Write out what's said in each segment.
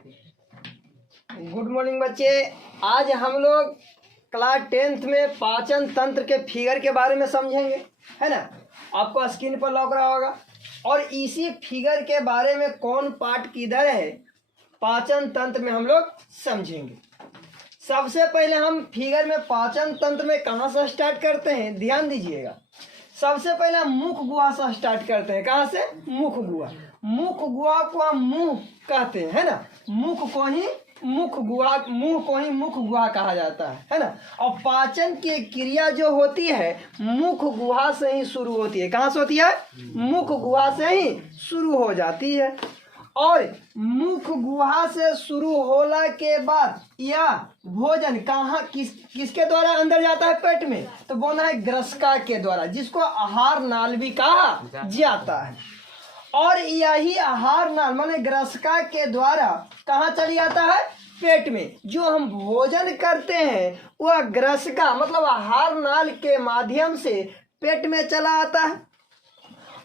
Good morning बच्चे। आज हम लोग क्लास 10th में पाचन तंत्र के फिगर के बारे में समझेंगे, है ना। आपको स्क्रीन पर लग रहा होगा। और इसी फिगर के बारे में कौन पार्ट किधर है पाचन तंत्र में हम लोग समझेंगे। सबसे पहले हम फिगर में पाचन तंत्र में कहाँ से स्टार्ट करते हैं, ध्यान दीजिएगा। सबसे पहले मुख गुहा से स्टार्ट करते हैं। कहाँ से? मुख गुहा। मुख गुहा को हम मुंह कहते हैं, है ना। मुख को ही मुख गुहा, मुंह को ही मुख गुहा कहा जाता है ना। और पाचन की क्रिया जो होती है मुख गुहा से ही शुरू होती है। कहाँ से होती है? मुख गुहा से ही शुरू हो जाती है। और मुख गुहा से शुरू होला के बाद यह भोजन कहाँ किसके द्वारा अंदर जाता है? पेट में। तो बोला है ग्रसिका के द्वारा, जिसको आहार नाल भी कहा जाता है। और यही आहार नाल माने ग्रसिका के द्वारा कहाँ चली जाता है? पेट में। जो हम भोजन करते हैं वह ग्रसिका मतलब आहार नाल के माध्यम से पेट में चला आता है।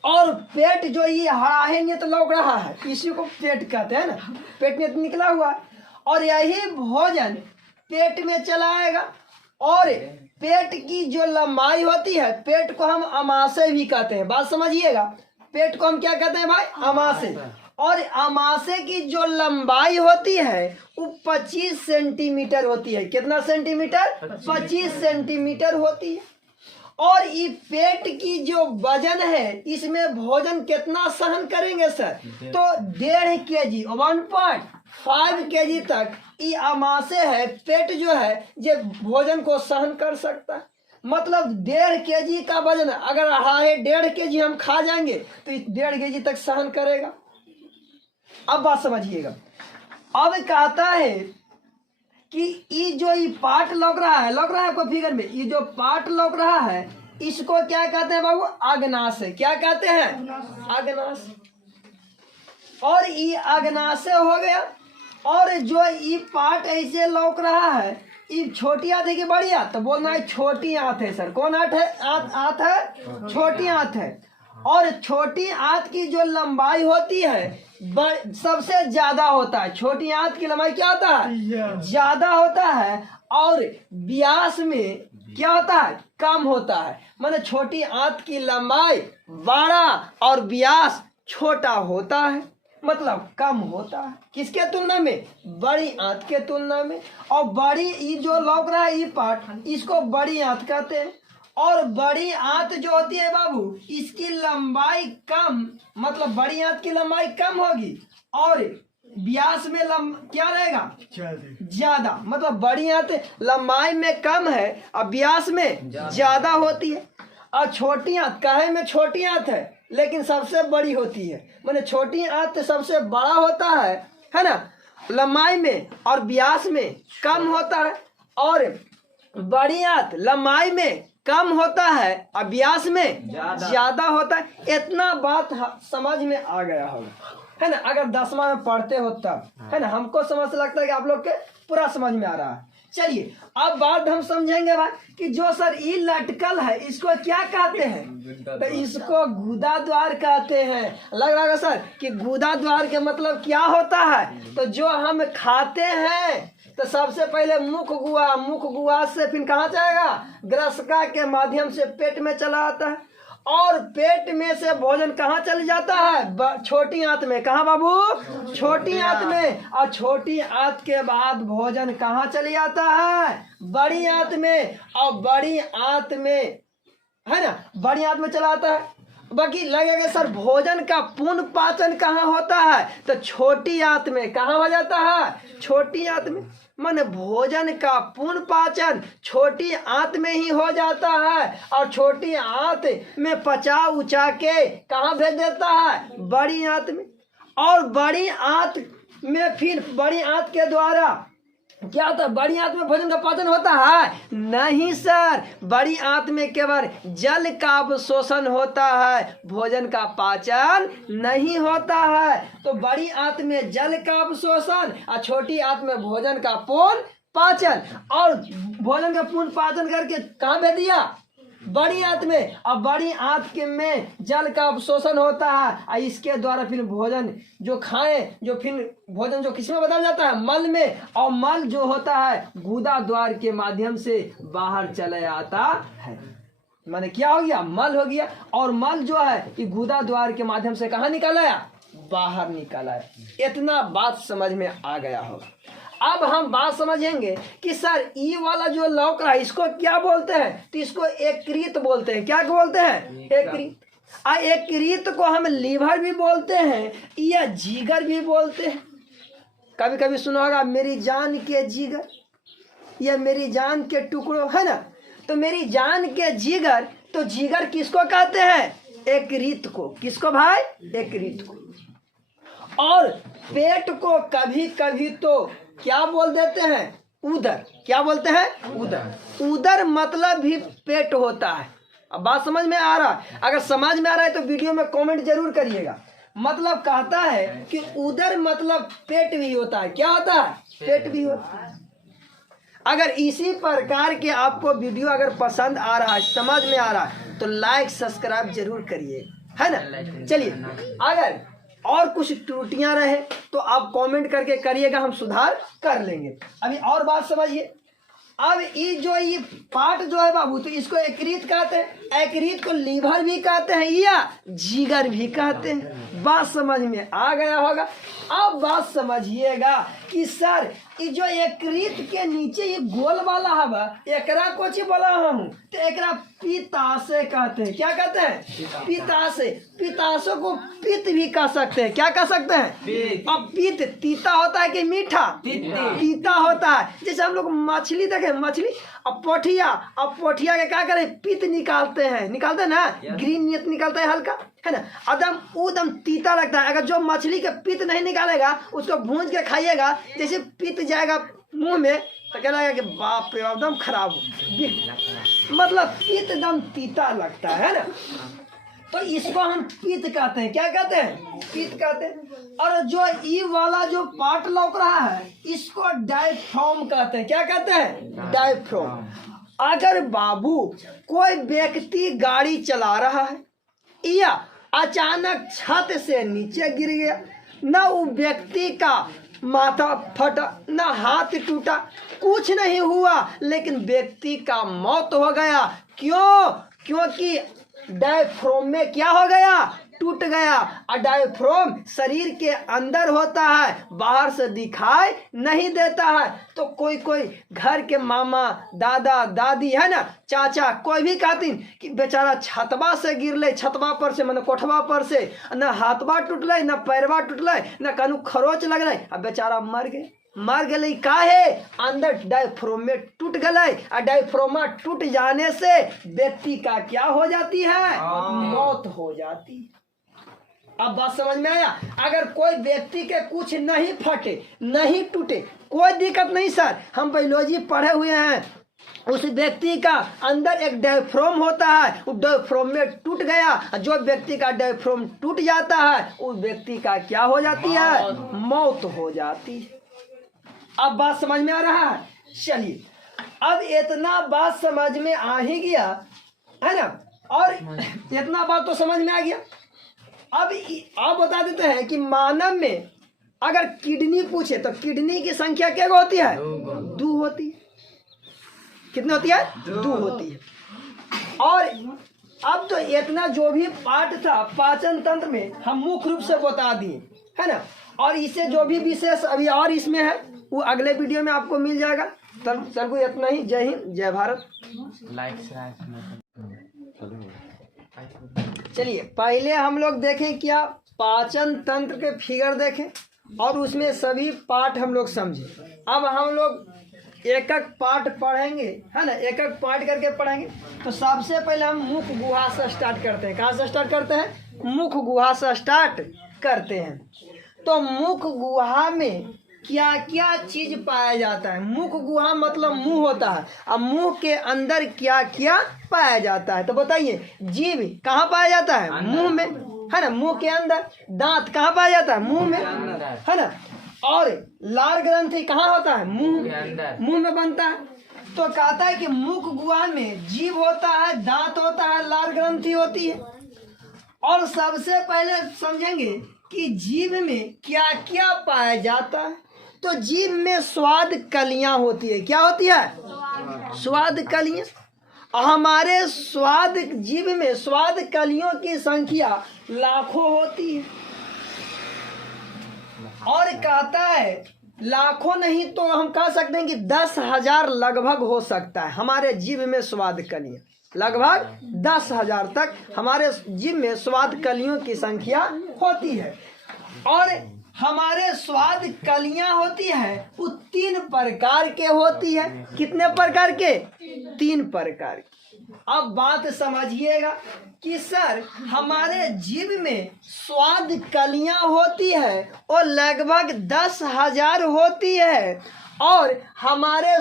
और पेट जो ये हाहे नियत लग रहा है इसी को पेट कहते हैं ना। पेट नियत निकला हुआ है और यही भोजन पेट में चला आएगा। और पेट की जो लंबाई होती है, पेट को हम अमाशय भी कहते हैं। बात समझिएगा, पेट को हम क्या कहते हैं भाई? अमाशय। और अमाशय की जो लंबाई होती है वो 25 सेंटीमीटर होती है। कितना सेंटीमीटर? 25 सेंटीमीटर होती है। और ये पेट की जो वजन है इसमें भोजन कितना सहन करेंगे सर? तो 1.5 kg 1.5 kg तक ये अमाशय है, पेट जो है ये भोजन को सहन कर सकता है। मतलब 1.5 kg का वजन अगर 1.5 kg हम खा जाएंगे तो 1.5 kg तक सहन करेगा। अब बात समझिएगा। अब कहता है कि ये जो ये पार्ट लग रहा है आपको फिगर में, ये जो पार्ट लग रहा है इसको क्या कहते हैं बाबू? अग्नाशय। क्या कहते हैं? अग्नाशय। और ये अग्नाशय हो गया। और जो ये पार्ट ऐसे लौक रहा है ये छोटी आंत है कि बड़ी आंत? तो बोलना है छोटी आंत है सर। कौन आंत है? आंत है, छोटी आंत है। और छोटी आंत की जो लंबाई होती है सबसे ज्यादा होता है। छोटी आंत की लंबाई क्या होता है? ज्यादा होता है। और व्यास में क्या होता है? कम होता है। माने छोटी आंत की लंबाई बड़ा और व्यास छोटा होता है, मतलब कम होता है। किसके तुलना में? बड़ी आंत के तुलना में। और बड़ी ये जो लौक रहा है ये पार्ट इसको बड़ी आंत कहते हैं। और बड़ी आंत जो होती है बाबू इसकी लंबाई कम, मतलब बड़ी आंत की लंबाई कम होगी और व्यास में क्या रहेगा? ज्यादा। मतलब बड़ी आंत लंबाई में कम है और व्यास में ज्यादा होती है। और छोटी आंत काहे में छोटी आंत है लेकिन सबसे बड़ी होती है। माने छोटी आंत सबसे बड़ा होता है ना, लंबाई में और व्यास में कम होता है। और बड़ी आंत लंबाई में कम होता है और व्यास में ज्यादा होता है। इतना बात समझ में आ गया होगा, है ना। अगर 10वां में पढ़ते हो तब, है ना। हमको समझ से लगता है कि आप लोग के पूरा समझ में आ रहा है। चलिए अब बात हम समझेंगे भाई कि जो सर ये लटकल है इसको क्या कहते हैं? तो इसको गुदा द्वार कहते हैं। लग रहा है सर कि गुदा द्वार के मतलब क्या होता है? तो जो हम खाते हैं तो सबसे पहले मुख गुहा, मुख गुहा से फिर कहाँ जाएगा? ग्रसिका के माध्यम से पेट में चला आता है। और पेट में से भोजन कहाँ चल जाता है? छोटी आंत में। कहाँ बाबू? छोटी आंत में। और छोटी आंत के बाद भोजन कहाँ चली जाता है? बड़ी आंत में। और बड़ी आंत में, है ना, बड़ी आंत में चला आता है। बाकी लगेगा सर भोजन का पूर्ण पाचन कहाँ होता है? तो छोटी आंत में। कहाँ हो जाता है? छोटी आंत में। माने भोजन का पूर्ण पाचन छोटी आंत में ही हो जाता है। और छोटी आंत में पचा उचा के कहाँ भेज देता है? बड़ी आंत में। और बड़ी आंत में फिर बड़ी आंत के द्वारा क्या होता है? बड़ी आंत में भोजन का पाचन होता है? नहीं सर, बड़ी आंत में केवल जल का अवशोषण होता है, भोजन का पाचन नहीं होता है। तो बड़ी आंत में जल का अवशोषण और छोटी आंत में भोजन का पूर्ण पाचन। और भोजन का पूर्ण पाचन करके कहाँ भेज दिया? बड़ी आंत में, और बड़ी आंत के में जल का अवशोषण होता है और इसके द्वारा फिर भोजन जो खाएं, जो फिर भोजन जो किसमें बदल जाता है, मल में, और मल जो होता है गुदा द्वार के माध्यम से बाहर चले आता है। माने क्या हो गया, मल हो गया, और मल जो है ये गुदा द्वार के माध्यम से कहाँ निकल आया, बाहर निकल आया। इतना बात समझ में आ गया होगा। अब हम बात समझेंगे कि सर ई वाला जो लौक रहा है इसको क्या बोलते हैं, तो इसको यकृत बोलते हैं। क्या बोलते हैं, यकृत। यकृत को हम लीवर भी बोलते हैं या जिगर भी बोलते हैं। कभी कभी सुना होगा मेरी जान के जिगर या मेरी जान के टुकड़ों, है ना। तो मेरी जान के जिगर, तो जिगर किसको कहते हैं, यकृत को। किसको भाई, यकृत को। और पेट को कभी कभी तो क्या बोल देते हैं, उदर। क्या बोलते हैं, उदर। उदर मतलब भी पेट होता है। अब बात समझ में आ रहा है, अगर समझ में आ रहा है तो वीडियो में कमेंट जरूर करिएगा। मतलब कहता है कि उदर मतलब पेट भी होता है। क्या होता है, पेट भी होता है। अगर इसी प्रकार के आपको वीडियो अगर पसंद आ रहा है, समझ में आ रहा है, तो लाइक सब्सक्राइब जरूर करिए, है ना। चलिए, अगर और कुछ त्रुटियां रहे तो आप कमेंट करके करिएगा, हम सुधार कर लेंगे। अभी और बात समझिए। अब ये पार्ट जो है बाबू, तो इसको यकृत कहते हैं। यकृत को लीवर भी कहते हैं या जिगर भी कहते हैं। बात समझ में आ गया होगा। अब बात समझिएगा कि सर ये जो यकृत के नीचे ये गोल वाला हवा, एकरा कोची बोला हूँ, तो एकरा पित्ताशय कहते हैं। क्या कहते हैं, पित्ताशय। पित्ताशय को पित्त भी कह सकते हैं। क्या कह सकते हैं, अब पित्त तीता होता है कि मीठा, तीता होता है। जैसे हम लोग मछली देखे, मछली अब पोठिया के क्या करे, पित्त निकालते हैं ना, ग्रीन नियत निकलता है हल्का, है ना। एकदम तीता लगता है। अगर जो मछली के पित्त नहीं निकालेगा, उसको भूंज के खाइएगा, जैसे पित्त जाएगा मुंह में तो क्या लगेगा कि बाप रे एकदम खराब हो, मतलब पित्त एकदम तीता लगता है ना। तो इसको हम पित्त कहते हैं। क्या कहते हैं, पित्त कहते हैं। और जो ई वाला जो पार्ट लौक रहा है इसको डायफ्राम कहते हैं। क्या कहते हैं, डायफ्राम। अगर बाबू कोई व्यक्ति गाड़ी चला रहा है या अचानक छत से नीचे गिर गया, न वो व्यक्ति का माथा फटा, न हाथ टूटा, कुछ नहीं हुआ, लेकिन व्यक्ति का मौत हो गया। क्यों, क्योंकि डायफ्राम में क्या हो गया, टूट गया। और डायफ्राम शरीर के अंदर होता है, बाहर से दिखाई नहीं देता है। तो कोई घर के मामा, दादा, दादी, है ना, चाचा, कोई भी कहतीन कि बेचारा छतवा से गिरले, छतवा पर से मैंने कोठवा पर से, न हाथवा टूटले, न पैरवा टूटले, न कनु खरोच लगले, अब बेचारा मर गए। काहे, अंदर डायफ्राम में टूट गए। और डायफ्रामा टूट जाने से व्यक्ति का क्या हो जाती है, मौत हो जाती है। अब बात समझ में आया। अगर कोई व्यक्ति के कुछ नहीं फटे, नहीं टूटे, कोई दिक्कत नहीं सर, हम बायोलॉजी पढ़े हुए हैं। उस व्यक्ति का अंदर एक डायफ्राम होता है, उस डायफ्राम में टूट गया। जो व्यक्ति का डायफ्राम टूट जाता है उस व्यक्ति का क्या हो जाती है, मौत हो जाती है। अब बात समझ में आ रहा है। चलिए, अब इतना बात समझ में आ ही गया, है ना, और इतना बात तो समझ में आ गया। अब आप बता देते हैं कि मानव में अगर किडनी पूछे तो किडनी की संख्या क्या होती है, 2 होती है। कितनी होती है, 2 होती है। और अब तो इतना जो भी पार्ट था पाचन तंत्र में हम मुख्य रूप से बता दिए, है ना। और इससे जो भी विशेष अभी और इसमें है वो अगले वीडियो में आपको मिल जाएगा। तब सर को इतना ही। जय हिंद, जय भारत। चलिए, पहले हम लोग देखें क्या पाचन तंत्र के फिगर देखें और उसमें सभी पार्ट हम लोग समझें। अब हम लोग एक एक पार्ट पढ़ेंगे, है ना, एक एक पार्ट करके पढ़ेंगे। तो सबसे पहले हम मुख गुहा से स्टार्ट करते हैं। कहाँ से स्टार्ट करते हैं, मुख गुहा से स्टार्ट करते हैं। तो मुख गुहा में क्या क्या चीज पाया जाता है। मुख गुहा मतलब मुंह होता है। अब मुंह के अंदर क्या क्या पाया जाता है, तो बताइए। जीभ कहाँ पाया जाता है, मुंह में, है ना, मुंह के अंदर। दांत कहाँ पाया जाता है, मुंह में, है ना। और लार ग्रंथि कहाँ होता है, मुंह में बनता है। तो कहता है कि मुख गुहा में जीभ होता है, दांत होता है, लार ग्रंथि होती है। और सबसे पहले समझेंगे कि जीभ में क्या क्या पाया जाता है। तो जीभ में स्वाद कलियां होती है। क्या होती है? स्वाद कलियां। हमारे स्वाद जीभ में स्वाद कलियों की संख्या लाखों होती है। और कहता है लाखों नहीं तो हम कह सकते हैं कि 10,000 लगभग हो सकता है हमारे जीभ में स्वाद कलियां। लगभग 10,000 तक हमारे जीभ में स्वाद कलियों की संख्या होती है। और हमारे स्वाद कलियां होती है वो 3 प्रकार के होती है। कितने प्रकार के? 3 प्रकार के। अब बात समझिएगा कि सर हमारे जीभ में स्वाद कलियां होती है और लगभग 10,000 होती है। और हमारे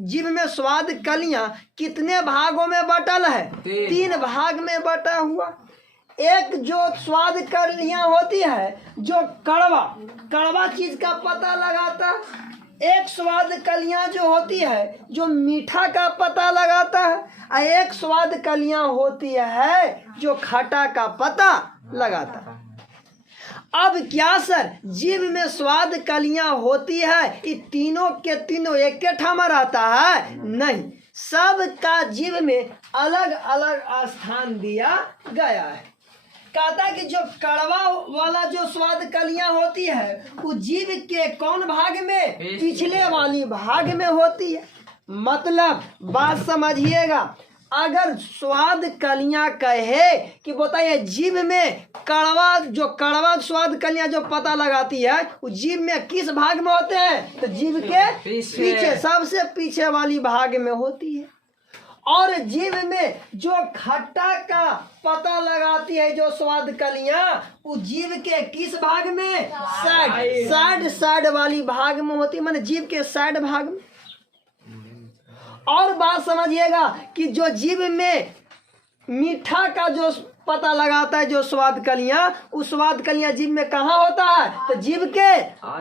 जीभ में स्वाद कलियां कितने भागों में बटल है? 3 भाग में बटा हुआ। एक जो स्वाद कलियां होती है जो कड़वा चीज का पता लगाता है। एक स्वाद कलियां जो होती है जो मीठा का पता लगाता है। और एक स्वाद कलियां होती है जो खट्टा का पता लगाता है। अब क्या सर जीभ में स्वाद कलियां होती है ये तीनों के तीनों एक के ठामा रहता है? नहीं, सब का जीभ में अलग अलग स्थान दिया गया है। कहता है कि जो कड़वा वाला जो स्वाद कलियां होती है वो जीभ के कौन भाग में? पिछले वाली भाग में होती है। मतलब बात समझिएगा, अगर स्वाद कलियां कहे कि बताइए जीभ में कड़वा स्वाद कलियां जो पता लगाती है वो जीभ में किस भाग में होते हैं? तो जीभ के पीछे सबसे पीछे वाली भाग में होती है। और जीभ में जो खट्टा का पता लगाती है जो स्वाद कलियां वो जीभ के किस भाग में? साइड वाली भाग में होती है, माने जीभ के साइड भाग में। और बात समझिएगा कि जो जीभ में मीठा का जो पता लगाता है जो स्वाद कलियां वो स्वाद कलियां जीभ में कहाँ होता है? तो जीभ के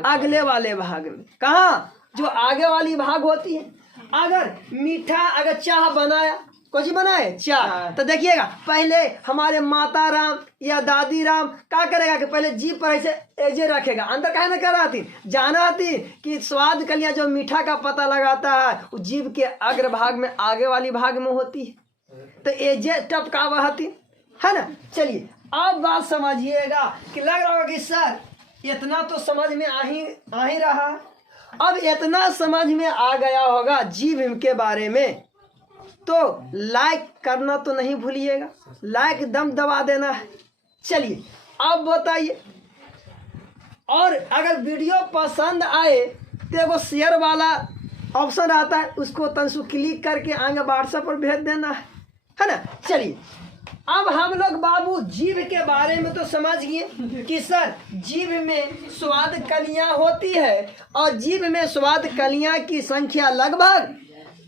अगले वाले भाग में। कहाँ? जो आगे वाली भाग होती है। अगर मीठा अगर चाह बनाया, कुछ बनाए चाह, तो देखिएगा पहले हमारे माता राम या दादी राम क्या करेगा कि पहले जीभ पर ऐसे एजे रखेगा। अंदर कहे ना कर आती जाना आती कि स्वाद कलियां जो मीठा का पता लगाता है वो जीभ के अग्र भाग में आगे वाली भाग में होती है। तो एजे टपका बहती है ना। चलिए अब बात समझिएगा कि लग रहा होगा कि सर इतना तो समझ में आ ही रहा। अब इतना समझ में आ गया होगा जीभ के बारे में तो लाइक करना तो नहीं भूलिएगा, लाइक दम दबा देना है। चलिए अब बताइए, और अगर वीडियो पसंद आए तो एगो शेयर वाला ऑप्शन आता है उसको तनसु क्लिक करके आगे व्हाट्सएप पर भेज देना है ना। चलिए अब हम लोग बाबू जीभ के बारे में तो समझ गए कि सर जीभ में स्वाद कलियां होती है और जीभ में स्वाद कलियां की संख्या लगभग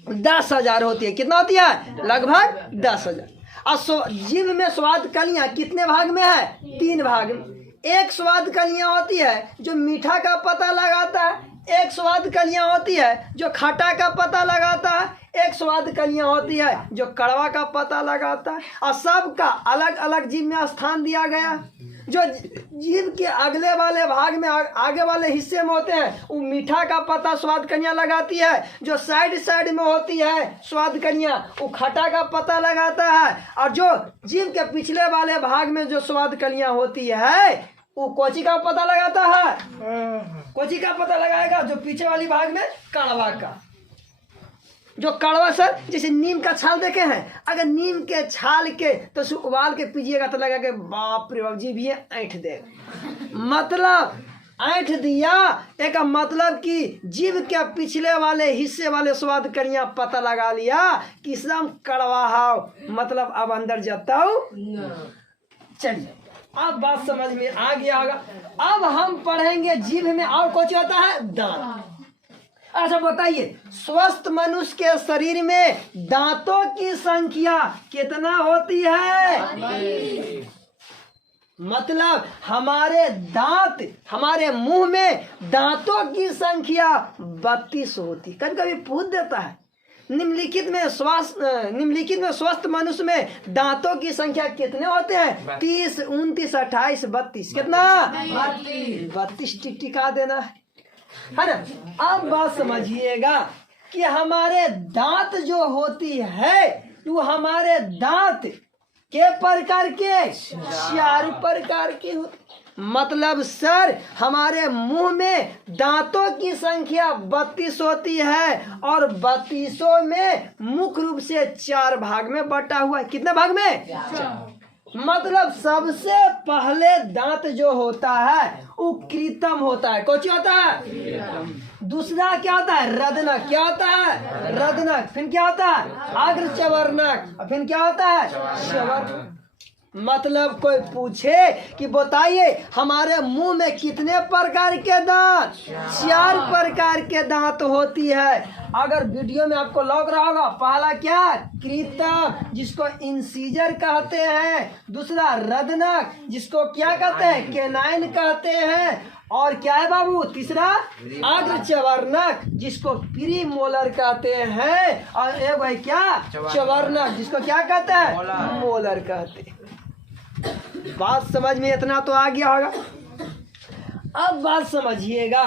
10,000 होती है। कितना होती है? लगभग 10,000। और जीभ में स्वाद कलियां कितने भाग में है? 3 भाग में। एक स्वाद कलियां होती है जो मीठा का पता लगाता है, एक स्वाद कलियां होती है जो खट्टा का पता लगाता है, एक स्वाद कलियां होती है जो कड़वा का पता लगाता है। और सबका अलग अलग जीभ में स्थान दिया गया। जो जीभ के अगले वाले भाग में आगे वाले हिस्से में होते हैं वो मीठा का पता स्वाद कलियां लगाती है। जो साइड में होती है स्वाद कलियां वो खट्टा का पता लगाता है। और जो जीभ के पिछले वाले भाग में जो स्वाद कलियां होती है वो कोची का पता लगाता है? कोची का पता लगाएगा? जो पीछे वाली भाग में कड़वा का। जो कड़वा सर जैसे नीम का छाल देखे हैं, अगर नीम के छाल के तो उबाल के पीजिएगा तो लगेगा बाप रे बाप जी भी ऐंठ दे। मतलब ऐंठ दिया एक मतलब कि जीभ के पिछले वाले हिस्से वाले स्वाद कलियां पता लगा लिया कि एकदम कड़वा हाव, मतलब अब अंदर जाता हूँ। चलिए अब बात समझ में आ गया होगा। अब हम पढ़ेंगे जीभ में और कुछ होता है? दांत। अच्छा बताइए, स्वस्थ मनुष्य के शरीर में दांतों की संख्या कितना होती है? मतलब हमारे दांत, हमारे मुंह में दांतों की संख्या 32 होती। कभी कभी पूछ देता है निम्नलिखित में स्वस्थ मनुष्य में दांतों की संख्या कितने होते हैं? 30, 29, 28, 32। कितना? 32 टिका देना है ना। अब बात समझिएगा कि हमारे दांत जो होती है वो हमारे दांत के प्रकार के 4 प्रकार के होते। मतलब सर हमारे मुंह में दांतों की संख्या 32 होती है और 32 में मुख्य रूप से 4 भाग में बटा हुआ है। कितने भाग में? 4। मतलब सबसे पहले दांत जो होता है वो कृतम होता है। कौन होता है? दूसरा क्या होता है? रदनक। क्या होता है? रदनक। फिर क्या होता है? अग्र चवर्णक। फिर क्या होता है? चवर्णक। मतलब कोई पूछे कि बताइए हमारे मुंह में कितने प्रकार के दांत? 4 प्रकार के दांत होती है। अगर वीडियो में आपको लग रहा होगा, पहला क्या? कृतम, जिसको इंसीजर कहते हैं। दूसरा रदनक, जिसको क्या कहते हैं? केनाइन कहते हैं। और क्या है बाबू? तीसरा अग्र चवर्णक, जिसको प्री मोलर कहते हैं। और एक भाई क्या? चवर्णक, जिसको क्या कहते हैं? मोलर कहते हैं। बात समझ में इतना तो आ गया होगा। अब बात समझिएगा,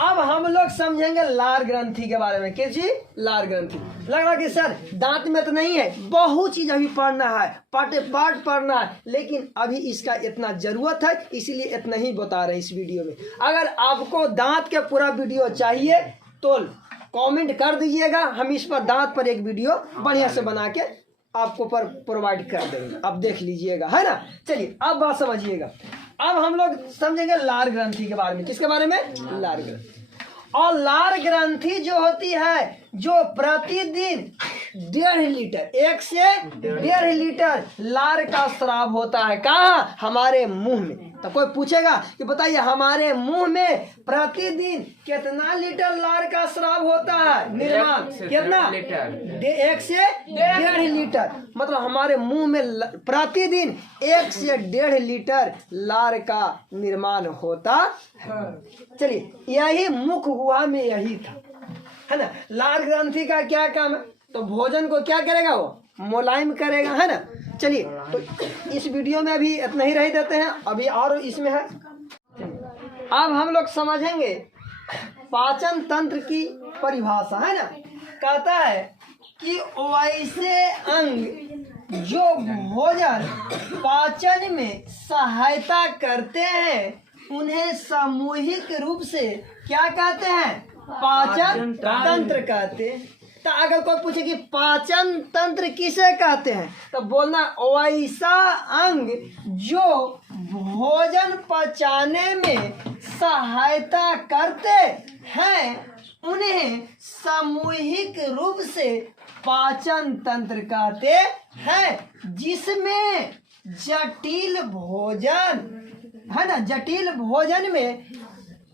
अब हम लोग समझेंगे लार ग्रंथि के बारे में। क्या चीज? लार ग्रंथि। लग रहा कि सर दांत में तो नहीं है, बहुत चीज अभी पढ़ना है, पाठ पढ़ना है, लेकिन अभी इसका इतना जरूरत है, इसीलिए इतना ही बता रहे हैं इस वीडियो में। अगर आपको दांत के पूरा वीडियो चाहिए तो कमेंट कर दीजिएगा, हम इस पर दांत पर एक वीडियो बढ़िया से बना के आपको पर प्रोवाइड कर देंगे। अब देख लीजिएगा, है ना। चलिए अब बात समझिएगा। अब हम लोग समझेंगे लार ग्रंथि के बारे में। किसके बारे में? लार ग्रंथि। और लार ग्रंथि जो होती है, जो प्रतिदिन 1.5 लीटर, 1 से 1.5 लीटर लार का स्राव होता है। कहाँ? हमारे मुंह में। तो कोई पूछेगा कि बताइए हमारे मुंह में प्रतिदिन कितना लीटर लार का स्राव होता है? निर्माण कितना? 1 से 1.5 लीटर। मतलब हमारे मुंह में प्रतिदिन 1 से 1.5 लीटर लार का निर्माण होता है। चलिए, यही मुख हुआ में यही था, है ना। लार ग्रंथि का क्या काम है? तो भोजन को क्या करेगा? वो मुलायम करेगा, है ना। चलिए, तो इस वीडियो में अभी इतना ही रह देते हैं, अभी और इसमें है। अब हम लोग समझेंगे पाचन तंत्र की परिभाषा, है ना। कहता है कि वैसे अंग जो भोजन पाचन में सहायता करते हैं उन्हें सामूहिक रूप से क्या कहते हैं? पाचन तंत्र कहते हैं। तो अगर कोई पूछे कि पाचन तंत्र किसे कहते हैं, तो बोलना वैसा अंग जो भोजन पचाने में सहायता करते हैं उन्हें सामूहिक रूप से पाचन तंत्र कहते हैं। जिसमें जटिल भोजन, है ना, जटिल भोजन में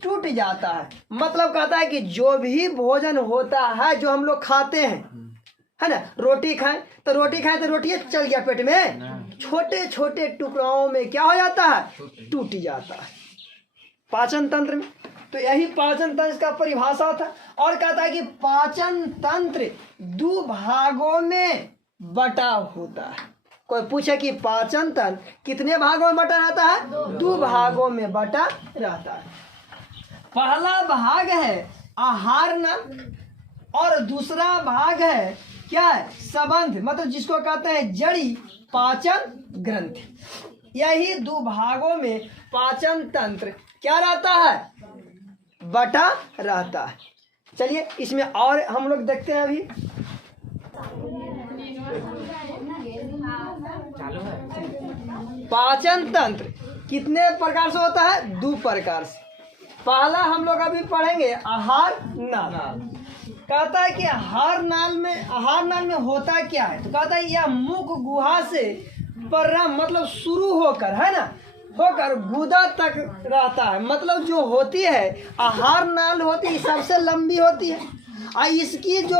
टूट जाता है। मतलब कहता है कि जो भी भोजन होता है जो हम लोग खाते हैं, है ना, रोटी खाएं तो रोटी चल गया पेट में, छोटे छोटे टुकड़ों में क्या हो जाता है? टूट जाता है पाचन तंत्र में। तो यही पाचन तंत्र का परिभाषा था। और कहता है कि पाचन तंत्र 2 भागों में बटा होता है। कोई पूछे कि पाचन तंत्र कितने भागों में बटा रहता है? 2 भागों में बटा रहता है। पहला भाग है आहार नल और दूसरा भाग है क्या है? संबंध, मतलब जिसको कहते हैं जड़ी पाचन ग्रंथि। यही 2 भागों में पाचन तंत्र क्या रहता है? बटा रहता है। चलिए इसमें और हम लोग देखते हैं। अभी पाचन तंत्र कितने प्रकार से होता है? 2 प्रकार से। पहला हम लोग अभी पढ़ेंगे आहार नाल। कहता है कि आहार नाल में होता क्या है? तो कहता है यह मुख गुहा से प्रारंभ, मतलब शुरू होकर, है ना, होकर गुदा तक रहता है। मतलब जो होती है आहार नाल होती है सबसे लंबी होती है, और इसकी जो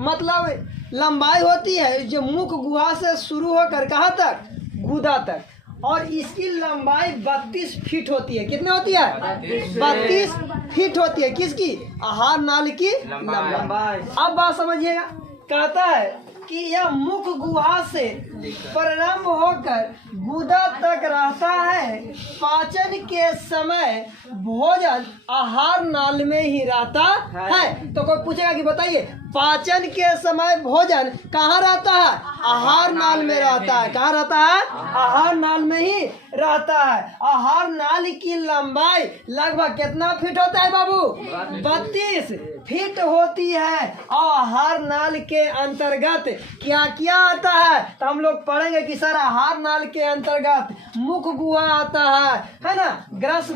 मतलब लंबाई होती है जो मुख गुहा से शुरू होकर कहाँ तक? गुदा तक। और इसकी लंबाई 32 फीट होती है। कितनी होती है? 32 फीट होती है। किसकी? आहार नाल की लंबाई। अब बात समझिएगा, कहता है कि यह मुख गुहा से प्रारंभ होकर गुदा तक रहता है। पाचन के समय भोजन आहार नाल में ही रहता है। तो कोई पूछेगा कि बताइए पाचन के समय भोजन कहाँ रहता है? आहार नाल में रहता है। कहाँ रहता है? आहार नाल में ही रहता है। आहार नाल की लंबाई लगभग कितना फीट होता है बाबू? 32 फीट होती है। आहार नाल के अंतर्गत क्या क्या आता है? तो हम लोग पढ़ेंगे कि सर आहार नाल के अंतर्गत मुख गुहा आता है ना, ग्रास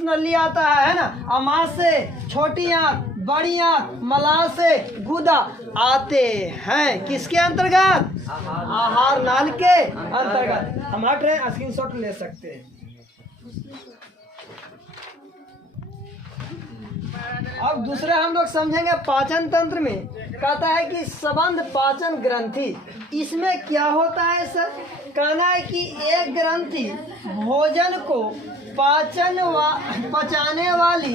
नली आता है ना, अमाशय, छोटी आंत, बड़ी आंत, मलाशय, गुदा आते हैं। किसके अंतर्गत? आहार नाल के अंतर्गत। हम हट रहे हैं, स्क्रीनशॉट ले सकते हैं। अब दूसरा हम लोग समझेंगे पाचन तंत्र में। कहता है कि संबंध पाचन ग्रंथि, इसमें क्या होता है सर? कहना है कि एक ग्रंथि भोजन को पचाने वाली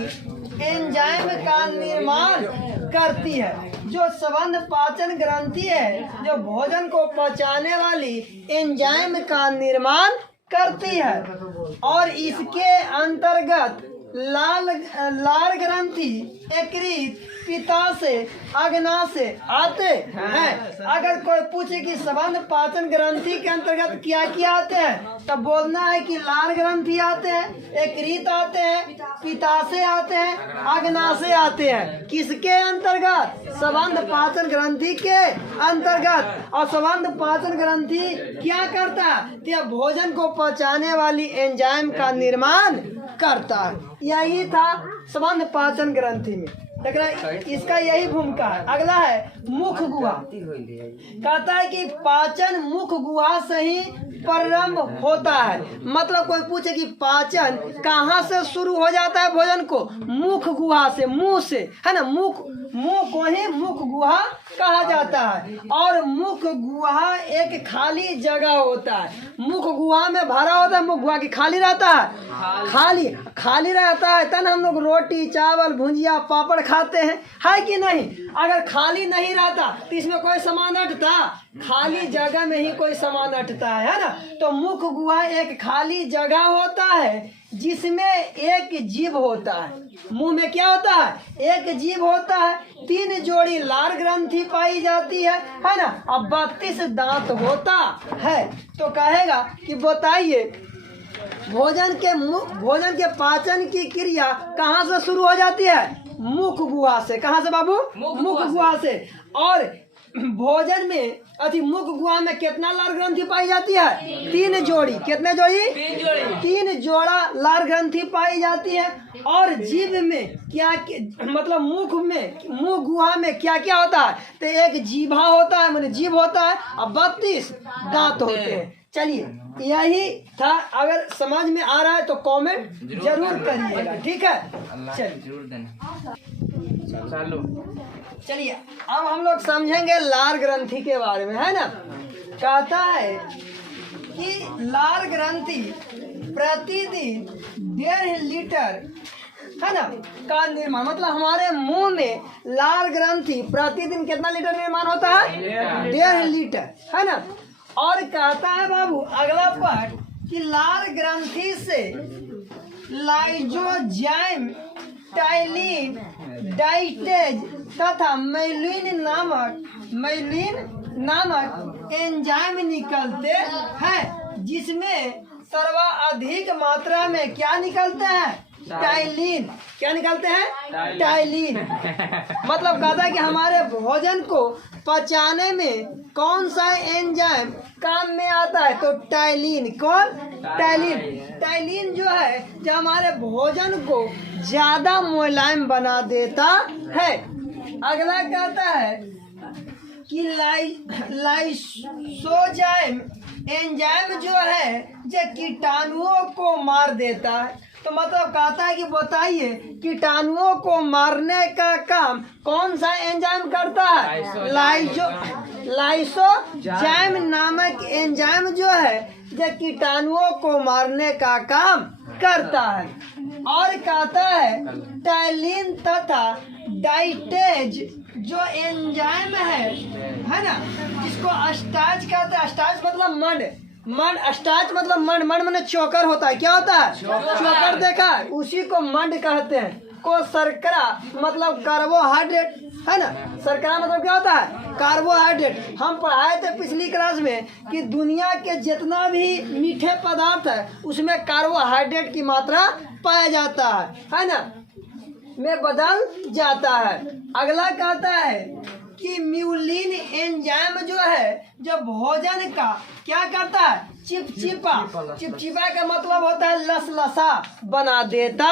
एंजाइम का निर्माण करती है। जो संबंध पाचन ग्रंथि है जो भोजन को पचाने वाली एंजाइम का निर्माण करती है और इसके अंतर्गत लार ग्रंथि, यकृत, पित्ताशय, अग्नाशय आते हैं। अगर कोई पूछे कि संबंध पाचन ग्रंथि के अंतर्गत क्या क्या आते हैं, तब बोलना है कि लार ग्रंथि आते हैं, यकृत आते हैं, पित्ताशय आते हैं, अग्नाशय आते हैं। किसके अंतर्गत? संबंध पाचन ग्रंथि के अंतर्गत। और संबंध पाचन ग्रंथि क्या करता है? तो भोजन को पचाने वाली एंजाइम का निर्माण करता है। यही था संबंध पाचन ग्रंथि में। इसका यही भूमिका है। अगला है मुख गुहा। कहता है कि पाचन मुख गुहा से ही प्रारंभ होता है। मतलब कोई पूछे कि पाचन कहाँ से शुरू हो जाता है भोजन को? मुख गुहा से, मुंह से, है ना। मुंह को ही मुख गुहा कहा जाता है। और मुख गुहा एक खाली जगह होता है। मुख गुहा में भरा होता है, मुख गुहा की खाली रहता है, खाली रहता है। तब हम लोग रोटी, चावल, भुंजिया, पापड़ खाते हैं, है कि नहीं? अगर खाली नहीं रहता तो इसमें कोई सामान अटता? खाली जगह में ही कोई सामान अटता है ना। तो मुख गुहा एक खाली जगह होता है जिसमें एक जीभ होता है। मुंह में क्या होता है? एक जीभ होता है। 3 जोड़ी लार ग्रंथि पाई जाती है ना। अब 32 दांत होता है। तो कहेगा कि बताइए भोजन के पाचन की क्रिया कहाँ से शुरू हो जाती है? मुख गुहा से। कहाँ से बाबू? मुख गुहा से। और भोजन में मुख गुहा में कितना लार ग्रंथि पाई जाती है? 3 जोड़ी। कितने जोड़ी? 3 जोड़ा लार ग्रंथि पाई जाती है। और जीभ में क्या मतलब मुख गुहा में क्या क्या होता है? तो एक जीभा होता है, माने जीभ होता है, और 32 दांत होते हैं। चलिए यही था। अगर समझ में आ रहा है तो कमेंट जरूर करिएगा, ठीक है? चलिए अब हम लोग समझेंगे लार ग्रंथि के बारे में, है ना। कहता है कि लार ग्रंथि प्रतिदिन 1.5 लीटर, है ना, का निर्माण, मतलब हमारे मुंह में लार ग्रंथि प्रतिदिन कितना लीटर निर्माण होता है? 1.5 लीटर, है ना। और कहता है बाबू अगला पार्ट कि लार ग्रंथि से लाइजोजाइम, टाइलिन, डाइटेज तथा मैलिन नामक एंजाइम निकलते हैं, जिसमें सर्वाधिक मात्रा में क्या निकलते हैं? टाइलिन। क्या निकलते हैं? टाइलिन। मतलब कहता है कि हमारे भोजन को पचाने में कौन सा एंजाइम काम में आता है? तो टाइलिन। कौन? टाइलिन जो है जो हमारे भोजन को ज्यादा मुलायम बना देता है। अगला कहता है कि लाइसोजाइम एंजाइम जो है जो कीटाणुओं को मार देता है। तो मतलब कहता है कि बताइए कीटाणुओं को मारने का काम कौन सा एंजाइम करता है? लाइसोजाइम नामक एंजाइम जो है जो कीटाणुओं को मारने का काम करता है। और कहता है टैलिन तथा डाइटेज जो एंजाइम है ना, जिसको अस्टार्च कहते हैं। अस्टार्च मतलब मंड, अस्टार्च मतलब मंड माने चोकर होता है। क्या होता है? चोकर देखा है, उसी को मंड कहते हैं। को शर्करा मतलब कार्बोहाइड्रेट है ना, शर्करा मतलब क्या होता है? कार्बोहाइड्रेट। हम पढ़ाए थे पिछली क्लास में कि दुनिया के जितना भी मीठे पदार्थ है उसमें कार्बोहाइड्रेट की मात्रा पाया जाता है ना, में बदल जाता है। अगला कहता है कि म्यूलिन एंजाइम जो है, जो भोजन का क्या करता है? चिपचिपा का मतलब होता है लसलसा बना देता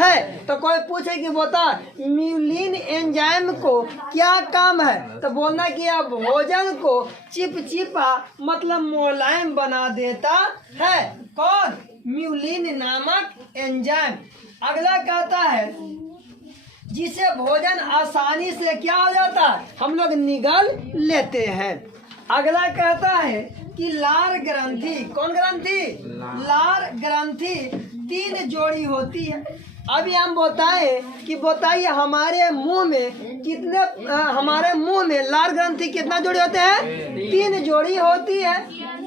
है। तो कोई पूछे कि बता म्यूलिन एंजाइम को क्या काम है, तो बोलना कि यह भोजन को चिपचिपा मतलब मुलायम बना देता है। कौन? म्यूलिन नामक एंजाइम। अगला कहता है जिसे भोजन आसानी से क्या हो जाता है, हम लोग निगल लेते हैं। अगला कहता है कि लार ग्रंथि। कौन ग्रंथि? लार ग्रंथि 3 जोड़ी होती है। अभी हम बताइए हमारे मुंह में कितने, हमारे मुंह में लार ग्रंथि कितना जोड़ी होते हैं? 3 जोड़ी होती है।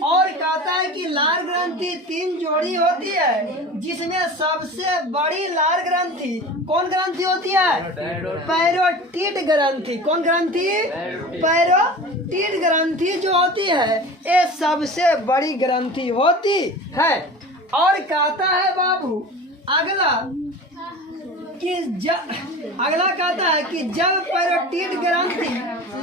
और कहता है कि लार ग्रंथि 3 जोड़ी होती है, जिसमें सबसे बड़ी लार ग्रंथि कौन ग्रंथि होती है? पैरोटिड ग्रंथि। कौन ग्रंथि? पैरोटिड ग्रंथि जो होती है ये सबसे बड़ी ग्रंथि होती है। और कहता है बाबू अगला कहता है कि जब पैरोटिड ग्रंथि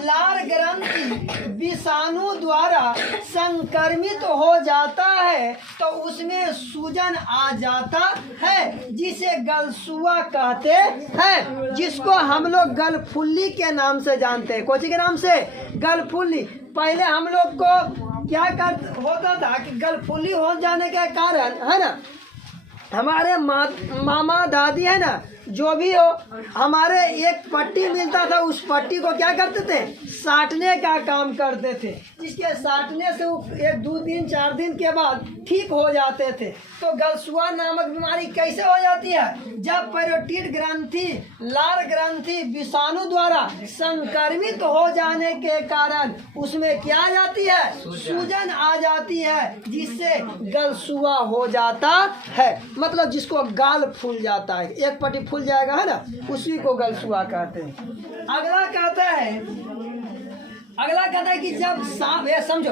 लार ग्रंथि विषाणु द्वारा संक्रमित हो जाता है तो उसमें सूजन आ जाता है, जिसे गलसुआ कहते हैं, जिसको हम लोग गलफुल्ली के नाम से जानते हैं। कौन सी के नाम से? गलफुल्ली। पहले हम लोग को क्या होता था कि गलफुल्ली हो जाने के कारण है ना, हमारे मामा दादी है ना, जो भी हो, हमारे एक पट्टी मिलता था, उस पट्टी को क्या करते थे? साटने का काम करते थे, जिसके साटने से वो 1, 2 दिन 4 दिन के बाद ठीक हो जाते थे। तो गलसुआ नामक बीमारी कैसे हो जाती है? जब पैरोटिड ग्रंथि लार ग्रंथि विषाणु द्वारा संक्रमित हो जाने के कारण उसमें क्या आ जाती है? सूजन आ जाती है, जिससे गलसुआ हो जाता है। मतलब जिसको गाल फूल जाता है, एक पट्टी फूल जाएगा है ना, उसी को गलसुआ कहते हैं। अगला कहता है कि जब सांप, ये समझो,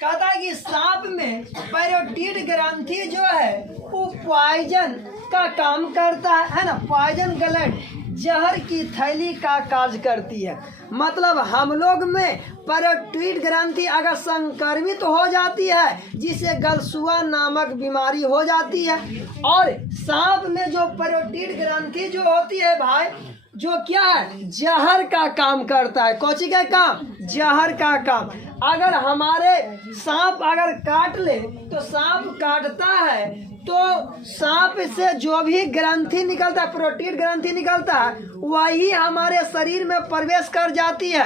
कहता है कि सांप में पैरोटिड ग्रंथि जो है वो पॉइजन का काम करता है ना, पॉइजन ग्लैंड जहर की थैली का कार्य करती है। मतलब हम लोग में पैरोटिड ग्रंथि अगर संक्रमित हो जाती है, जिसे गलसुआ नामक बीमारी हो जाती है। और सांप में जो पैरोटिड ग्रंथि जो होती है भाई, जो क्या है? जहर का काम करता है। कौची का काम? जहर का काम। अगर हमारे सांप अगर काट ले तो सांप काटता है तो सांप से जो भी ग्रंथि निकलता है, पैरोटिड ग्रंथि निकलता है, वही हमारे शरीर में प्रवेश कर जाती है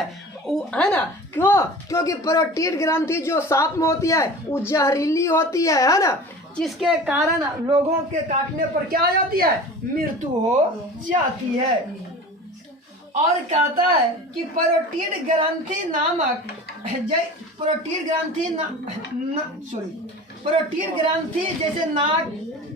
ना। क्यों? क्योंकि पैरोटिड ग्रंथि जो सांप में होती है वो जहरीली होती है ना, जिसके कारण लोगों के काटने पर क्या हो जाती है? मृत्यु हो जाती है। और कहता है कि पैरोटिड ग्रंथि नामक पैरोटिड ग्रंथि जैसे नाक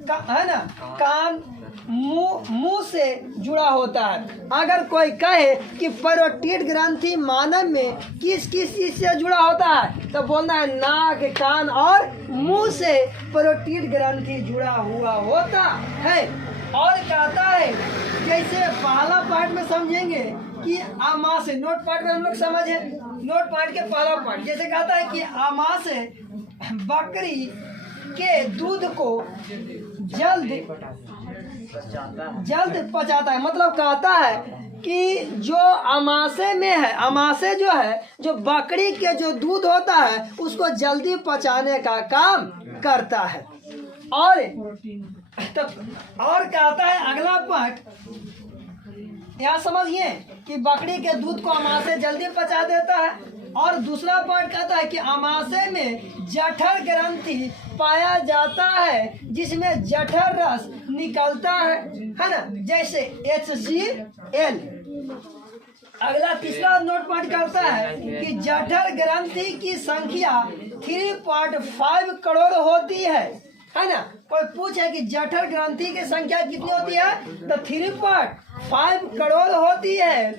का है ना, कान, मुंह से जुड़ा होता है। अगर कोई कहे कि पैरोटिड ग्रंथि मानव में किस किस चीज से जुड़ा होता है, तो बोलना है नाक, कान और मुंह से पैरोटिड ग्रंथि जुड़ा हुआ होता है। और कहता है जैसे पहला पार्ट में समझेंगे कि आमाशय, नोट पार्ट में हम लोग समझे, नोट पार्ट के पहला पार्ट जैसे कहता है कि आमाशय बकरी के दूध को जल्द पचाता है। मतलब कहता है कि जो आमाशय में है, आमाशय जो है, जो बकरी के जो दूध होता है उसको जल्दी पचाने का काम करता है। और कहता है अगला पार्ट, यहाँ समझिए कि बकरी के दूध को आमाशय जल्दी पचा देता है। और दूसरा पार्ट कहता है कि आमाशय में जठर ग्रंथि पाया जाता है, जिसमें जठर रस निकलता है ना, जैसे HCl। अगला तीसरा नोट पॉइंट करता है कि जठर ग्रंथि की संख्या 3.5 करोड़ होती है ना। कोई पूछे कि जठर ग्रंथि की संख्या कितनी होती है, तो 3.5 करोड़ होती है।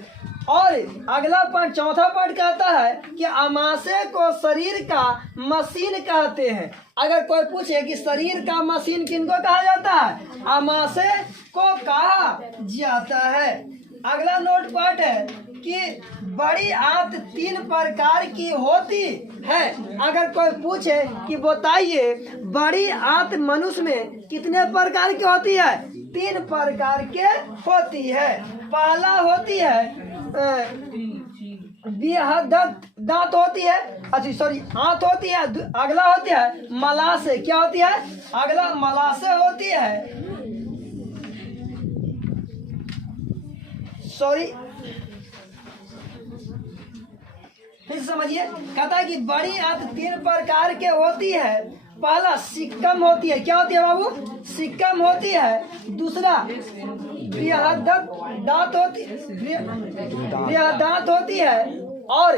और अगला पॉइंट, चौथा पॉइंट कहता है कि आमाशय को शरीर का मशीन कहते हैं। अगर कोई पूछे कि शरीर का मशीन किनको कहा जाता है, आमाशय को कहा जाता है। अगला नोट पॉइंट है कि बड़ी आंत 3 प्रकार की होती है। अगर कोई पूछे कि बताइए बड़ी आंत मनुष्य में कितने प्रकार की होती है, 3 प्रकार के होती है। पहला होती है दांत होती है, अच्छा सॉरी आंत होती है। अगला होती है मलाशय, क्या होती है, अगला मलाशय होती है, सॉरी फिर समझिए। कहता है कि बड़ी आंत 3 प्रकार के होती है। पहला सिक्कम होती है, क्या होती है बाबू, सिक्कम होती है। दूसरा बृहदांत होती है। और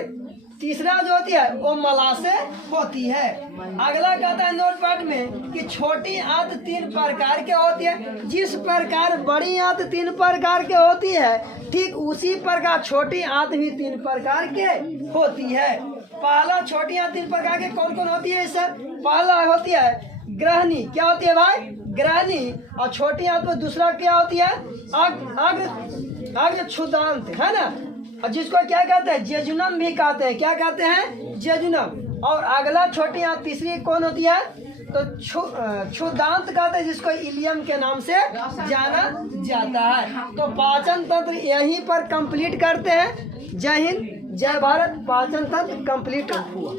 तीसरा जो होती है वो मलाशय होती है। अगला कहता है नोट पार्ट में कि छोटी आंत 3 प्रकार के होती है। जिस प्रकार बड़ी आंत 3 प्रकार के होती है, ठीक उसी प्रकार छोटी आंत भी 3 प्रकार के होती है। पहला छोटी आंत 3 प्रकार के कौन कौन होती है सर? पहला होती है ग्रहणी, क्या होती है भाई, ग्रहणी। और छोटी आंत में दूसरा क्या होती है, अग्र क्षुदांत, है ना। और जिसको क्या कहते हैं, जेजुनम भी कहते हैं। क्या कहते हैं, जेजुनम। और अगला छोटी आंत तीसरी कौन होती है, तो क्षुदांत कहते हैं, जिसको इलियम के नाम से जाना जाता है। तो पाचन तंत्र यहीं पर कंप्लीट करते हैं। जय हिंद, जय भारत। पाचन तंत्र कंप्लीट हुआ।